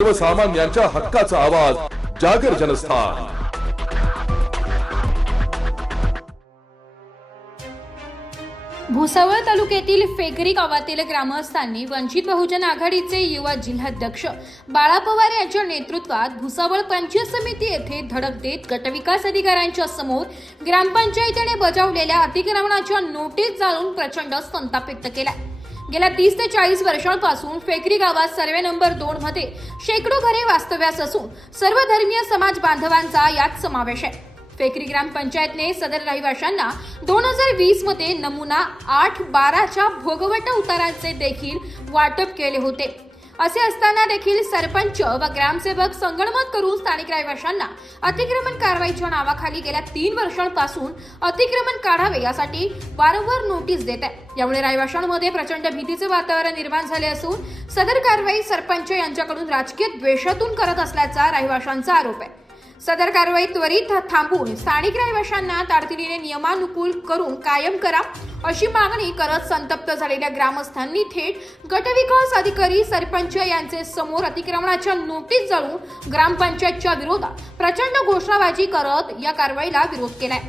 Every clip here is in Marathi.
सर्वसामान्यांच्या हक्काचा आवाज जागर जनस्थान। भुसावळ तालुक्यातील फेकरी गावातील ग्रामस्थांनी वंचित बहुजन आघाडीचे युवा जिल्हाध्यक्ष बाळा पवार यांच्या नेतृत्वात भुसावळ पंचायत समिती येथे धडक देत गटविकास अधिकाऱ्यांच्या समोर ग्रामपंचायतीने बजावलेल्या अतिक्रमणाच्या नोटीस जाळून प्रचंड संताप व्यक्त केला। गेल्या 30 ते 40 वर्षांपासून फेकरी गावात सर्वे नंबर 2 मध्ये शेकडो घरे वास्तव्यास असून सर्व धर्मीय समाज बांधवांचा यात समावेश आहे। फेकरी ग्रामपंचायतने सदर रहिवाशांना 2020 मध्ये नमुना 8-12च्या भोगवट उतारांचे देखील वाटप केले होते। असे असताना देखील सरपंच व ग्रामसेवक संगनमत करून स्थानिक रहिवाशांना अतिक्रमण कारवाईच्या नावाखाली गेल्या 3 वर्षांपासून अतिक्रमण काढावे यासाठी वारंवार नोटीस देत आहे। यामुळे रहिवाशांमध्ये प्रचंड भीतीचे वातावरण निर्माण झाले असून सदर कारवाई सरपंच यांच्याकडून राजकीय द्वेषातून करत असल्याचा रहिवाशांचा आरोप आहे। सदर कारवाई त्वरित थांबवून स्थानिक रहिवाशांना तातडीने नियमानुकूल करून कायम करा अशी मागणी करत संतप्त झालेल्या ग्रामस्थांनी थेट गटविकास अधिकारी सरपंच यांचे समोर अतिक्रमणाच्या नोटीस जाळून ग्रामपंचायतच्या विरोधात प्रचंड घोषणाबाजी करत या कारवाईला विरोध केलाय।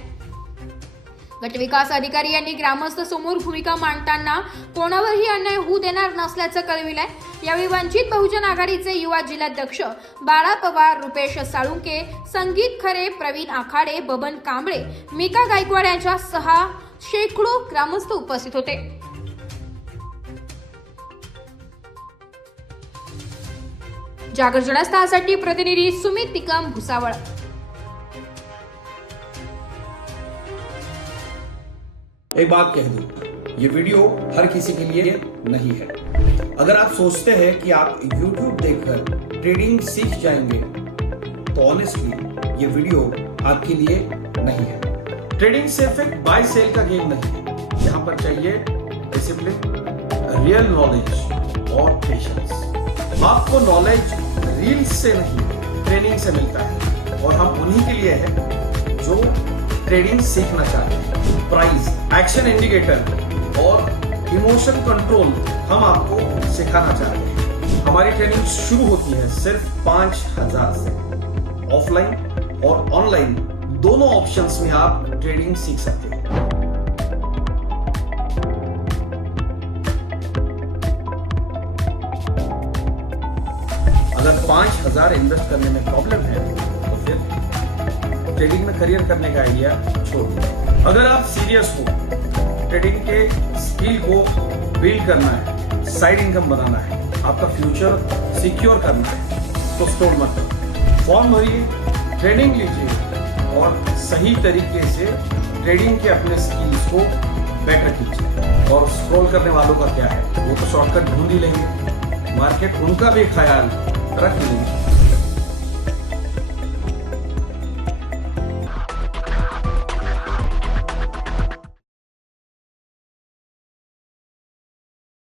गटविकास अधिकारी यांनी ग्रामस्थ समोर भूमिका मांडताना कोणावरही अन्याय होऊ देणार नसल्याचं कळविलंय। यावेळी वंचित बहुजन आघाडीचे युवा जिल्हाध्यक्ष बाळा पवार, रुपेश साळुंके, संगीत खरे, प्रवीण आखाडे, बबन कांबळे, मिका गायकवाड यांच्या सह शेकडो ग्रामस्थ उपस्थित होते। जागर जनस्थानसाठी प्रतिनिधी सुमित तिकम, भुसावळ। एक बात कह दूं, ये वीडियो हर किसी के लिए नहीं है। अगर आप सोचते हैं कि आप YouTube देखकर ट्रेडिंग सीख जाएंगे तो ऑनेस्टली ये वीडियो आपके लिए नहीं है। ट्रेडिंग सिर्फ एक बाय सेल का गेम नहीं है। यहाँ पर चाहिए डिसिप्लिन, रियल नॉलेज और पेशेंस। आपको नॉलेज रील्स से नहीं, ट्रेनिंग से मिलता है और हम उन्हीं के लिए हैं जो ट्रेडिंग सीखना चाहते हैं। प्राइस, एक्शन इंडिकेटर और इमोशन कंट्रोल हम आपको सिखाना चाहते हैं। हमारी ट्रेनिंग शुरू होती है सिर्फ 5000 से। ऑफलाइन और ऑनलाइन दोनों ऑप्शंस में आप ट्रेडिंग सीख सकते हैं। अगर 5000 इन्वेस्ट करने में प्रॉब्लम है तो फिर ट्रेडिंग में करियर करने का आइडिया छोड़ दीजिए। अगर आप सीरियस हो, ट्रेडिंग के स्किल को बिल्ड करना है, साइड इनकम बनाना है, आपका फ्यूचर सिक्योर करना है तो स्क्रॉल मत करो, फॉर्म भरिए, ट्रेनिंग लीजिए और सही तरीके से ट्रेडिंग के अपने स्किल्स को बेटर कीजिए। और स्क्रॉल करने वालों का क्या है, वो तो शॉर्टकट ढूंढ ही लेंगे, मार्केट उनका भी ख्याल रख लेंगे।